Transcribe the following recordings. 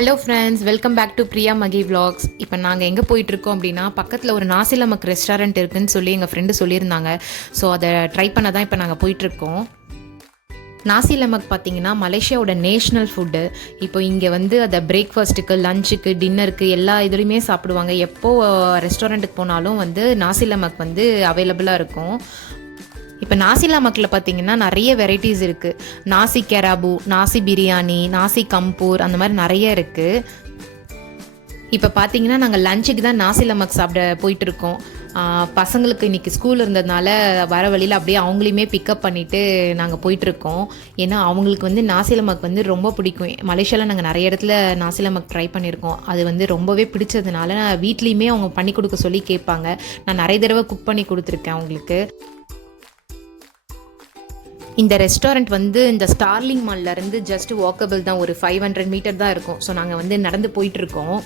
Hello friends, welcome back to Priya Magi vlogs. இப்போ நாங்கள் எங்கே போயிட்டுருக்கோம் அப்படின்னா, பக்கத்தில் ஒரு நாசி லெமக் ரெஸ்டாரண்ட் இருக்குதுன்னு சொல்லி எங்கள் ஃப்ரெண்டு சொல்லியிருந்தாங்க. ஸோ அதை ட்ரை பண்ண தான் இப்போ நாங்கள் போயிட்டுருக்கோம். நாசி லெமக் பார்த்தீங்கன்னா மலேசியாவோட நேஷ்னல் ஃபுட்டு. இப்போ இங்கே வந்து அதை பிரேக்ஃபாஸ்ட்டுக்கு, லஞ்சுக்கு, டின்னருக்கு எல்லா இதுலேயுமே சாப்பிடுவாங்க. எப்போது ரெஸ்டாரண்ட்டுக்கு போனாலும் வந்து நாசி லெமக் வந்து அவைலபிளாக இருக்கும். இப்போ நாசி லெமக்கில் பார்த்தீங்கன்னா நிறைய வெரைட்டிஸ் இருக்குது. நாசி கெராபு, நாசி பிரியாணி, நாசி கம்பூர், அந்த மாதிரி நிறைய இருக்குது. இப்போ பார்த்தீங்கன்னா நாங்கள் லஞ்சுக்கு தான் நாசி லெமக் சாப்பிட போயிட்டுருக்கோம். பசங்களுக்கு இன்றைக்கி ஸ்கூல் இருந்ததுனால வர வழியில் அப்படியே அவங்களையுமே பிக்கப் பண்ணிவிட்டு நாங்கள் போயிட்டுருக்கோம். ஏன்னா அவங்களுக்கு வந்து நாசி லெமக் வந்து ரொம்ப பிடிக்கும். மலேசியாவில் நாங்கள் நிறைய இடத்துல நாசி லெமக் ட்ரை பண்ணியிருக்கோம். அது வந்து ரொம்பவே பிடிச்சதுனால வீட்லேயுமே அவங்க பண்ணி கொடுக்க சொல்லி கேட்பாங்க. நான் நிறைய தடவை குக் பண்ணி கொடுத்துருக்கேன் அவங்களுக்கு. இந்த ரெஸ்டாரண்ட் வந்து இந்த ஸ்டார்லிங் மால்லேருந்து ஜஸ்ட் வாக்கபிள் தான், ஒரு 500 மீட்டர் தான் இருக்கும். ஸோ நாங்கள் வந்து நடந்து போயிட்டுருக்கோம்.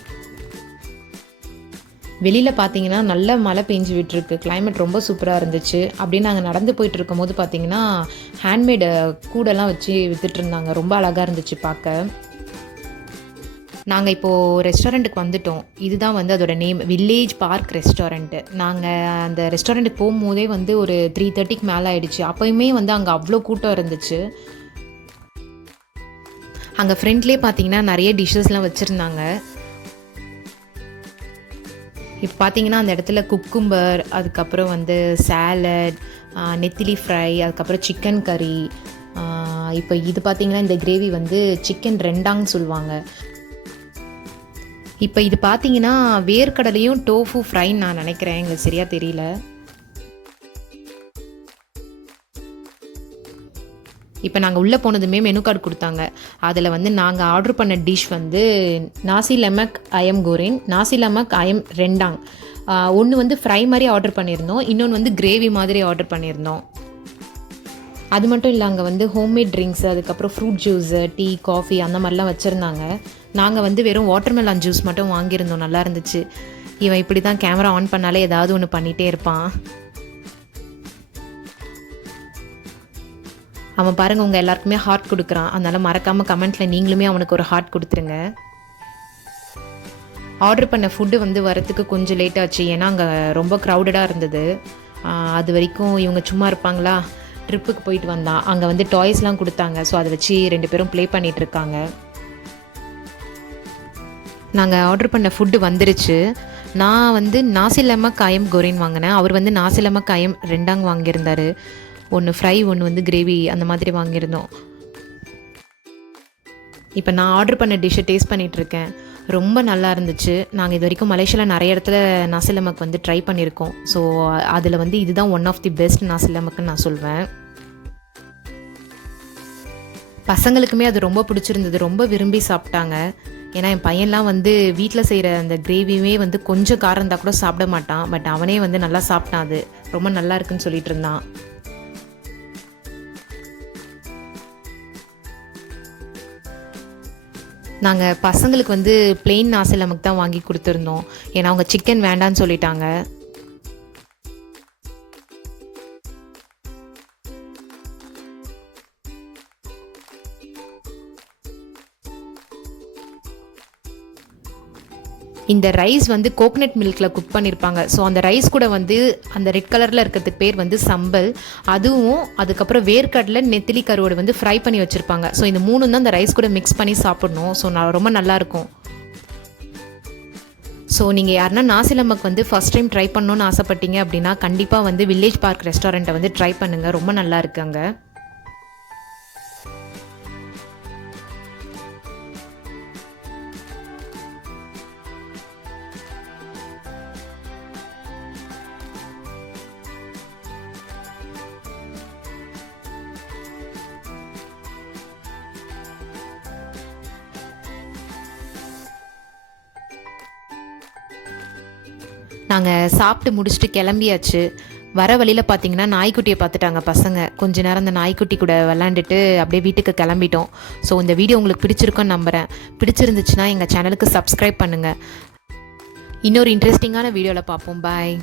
வெளியில் பார்த்தீங்கன்னா நல்ல மழை பெஞ்சு விட்டுருக்கு. கிளைமேட் ரொம்ப சூப்பராக இருந்துச்சு. அப்படின்னு நாங்கள் நடந்து போயிட்டு இருக்கும் போது பார்த்தீங்கன்னா ஹேண்ட்மேடு கூடெல்லாம் வச்சு வித்துட்டு இருந்தாங்க. ரொம்ப அழகாக இருந்துச்சு பார்க்க. நாங்கள் இப்போது ரெஸ்டாரண்ட்டுக்கு வந்துட்டோம். இதுதான் வந்து அதோட நேம், வில்லேஜ் பார்க் ரெஸ்டாரண்ட்டு. நாங்கள் அந்த ரெஸ்டாரண்ட்டுக்கு போகும்போதே வந்து ஒரு 3:30க்கு மேலே ஆகிடுச்சு. அப்போயுமே வந்து அங்கே அவ்வளோ கூட்டம் இருந்துச்சு. அங்கே ஃப்ரெண்ட்லேயே பார்த்தீங்கன்னா நிறைய டிஷ்ஷஸ்லாம் வச்சுருந்தாங்க. இப்போ பார்த்தீங்கன்னா அந்த இடத்துல குக்கும்பர், அதுக்கப்புறம் வந்து சாலட், நெத்திலி ஃப்ரை, அதுக்கப்புறம் சிக்கன் கறி. இப்போ இது பார்த்தீங்கன்னா இந்த கிரேவி வந்து சிக்கன் ரெண்டாங் சொல்லுவாங்க. இப்போ இது பார்த்தீங்கன்னா வேர்க்கடலையும் டோஃபு ஃப்ரைன்னு நான் நினைக்கிறேன், எங்களுக்கு சரியாக தெரியல. இப்போ நாங்கள் உள்ளே போனதுமே மெனு கார்டு கொடுத்தாங்க. அதில் வந்து நாங்கள் ஆர்டர் பண்ண டிஷ் வந்து நாசி லெமக் அயம் கோரின், நாசி லெமக் அயம் ரெண்டாங். ஒன்று வந்து ஃப்ரை மாதிரி ஆர்டர் பண்ணியிருந்தோம், இன்னொன்று வந்து கிரேவி மாதிரி ஆர்டர் பண்ணியிருந்தோம். அது மட்டும் இல்லை, அங்கே வந்து ஹோம்மேட் ட்ரிங்க்ஸு, அதுக்கப்புறம் ஃப்ரூட் ஜூஸு, டீ, காஃபி அந்த மாதிரிலாம் வச்சுருந்தாங்க. நாங்கள் வந்து வெறும் வாட்டர்மெலான் ஜூஸ் மட்டும் வாங்கியிருந்தோம். நல்லா இருந்துச்சு. இவன் இப்படி தான் கேமரா ஆன் பண்ணாலே ஏதாவது ஒன்று பண்ணிகிட்டே இருப்பான். அவன் பாருங்கள் உங்கள் எல்லாருக்குமே ஹார்ட் கொடுக்குறான். அதனால் மறக்காமல் கமெண்ட்டில் நீங்களுமே அவனுக்கு ஒரு ஹார்ட் கொடுத்துருங்க. ஆர்டர் பண்ண ஃபுட்டு வந்து வரத்துக்கு கொஞ்சம் லேட் ஆச்சு. ஏன்னா அங்கே ரொம்ப க்ரௌடடாக இருந்தது. அது வரைக்கும் இவங்க சும்மா இருப்பாங்களா, ட்ரிப்புக்கு போயிட்டு வந்தான். அங்கே வந்து டாய்ஸ்லாம் கொடுத்தாங்க. ஸோ அதை வச்சு 2 பேரும் ப்ளே பண்ணிகிட்ருக்காங்க. நாங்கள் ஆர்டர் பண்ண ஃபுட்டு வந்துருச்சு. நான் வந்து நாசி லெமக் அயம் கோரின் வாங்கினேன். அவர் வந்து நாசி லெமக் அயம் ரெண்டாங் வாங்கியிருந்தார். ஒன்று ஃப்ரை, ஒன்று வந்து கிரேவி, அந்த மாதிரி வாங்கியிருந்தோம். இப்போ நான் ஆர்டர் பண்ண டிஷ்ஷை டேஸ்ட் பண்ணிகிட்ருக்கேன். ரொம்ப நல்லா இருந்துச்சு. நாங்கள் இது வரைக்கும் மலேசியாவில் நிறைய இடத்துல நாசி லெமக் வந்து ட்ரை பண்ணியிருக்கோம். ஸோ அதில் வந்து இதுதான் ஒன் ஆஃப் தி பெஸ்ட் நாசி லெமக்குன்னு நான் சொல்வேன். பசங்களுக்குமே அது ரொம்ப பிடிச்சிருந்தது, ரொம்ப விரும்பி சாப்பிட்டாங்க. ஏன்னா என் பையன்லாம் வந்து வீட்டில் செய்கிற அந்த கிரேவியுமே வந்து கொஞ்சம் காரம் இருந்தால் கூட சாப்பிட மாட்டான். பட் அவனே வந்து நல்லா சாப்பிட்டான். அது ரொம்ப நல்லா இருக்குன்னு சொல்லிட்டு இருந்தான். நாங்கள் பசங்களுக்கு வந்து பிளெயின் நாசி லெமக் தான் வாங்கி கொடுத்துருந்தோம். ஏன்னா அவங்க சிக்கன் வேண்டான்னு சொல்லிட்டாங்க. இந்த ரைஸ் வந்து கோகனட் மில்கில் குக் பண்ணியிருப்பாங்க. ஸோ அந்த ரைஸ் கூட வந்து அந்த ரெட் கலரில் இருக்கிறதுக்கு பேர் வந்து சம்பல். அதுவும் அதுக்கப்புறம் வேர்க்கடலை, நெத்திலி கருவோடு வந்து ஃப்ரை பண்ணி வச்சுருப்பாங்க. ஸோ இந்த 3 தான் அந்த ரைஸ் கூட மிக்ஸ் பண்ணி சாப்பிடணும். ஸோ ரொம்ப நல்லாயிருக்கும். ஸோ நீங்கள் யாருன்னா நாசி லெமக் வந்து ஃபஸ்ட் டைம் ட்ரை பண்ணணுன்னு ஆசைப்பட்டீங்க அப்படின்னா கண்டிப்பாக வந்து வில்லேஜ் பார்க் ரெஸ்டாரண்ட்டை வந்து ட்ரை பண்ணுங்கள். ரொம்ப நல்லா இருக்குங்க. நாங்கள் சாப்பிட்டு முடிச்சுட்டு கிளம்பியாச்சு. வர வழியில் பார்த்தீங்கன்னா நாய்க்குட்டியை பார்த்துட்டாங்க பசங்க. கொஞ்ச நேரம் அந்த நாய்க்குட்டி கூட விளாண்டுட்டு அப்படியே வீட்டுக்கு கிளம்பிட்டோம். ஸோ இந்த வீடியோ உங்களுக்கு பிடிச்சிருக்குன்னு நம்புகிறேன். பிடிச்சிருந்துச்சுன்னா எங்கள் சேனலுக்கு சப்ஸ்கிரைப் பண்ணுங்கள். இன்னொரு இன்ட்ரெஸ்டிங்கான வீடியோவில் பார்ப்போம். பாய்.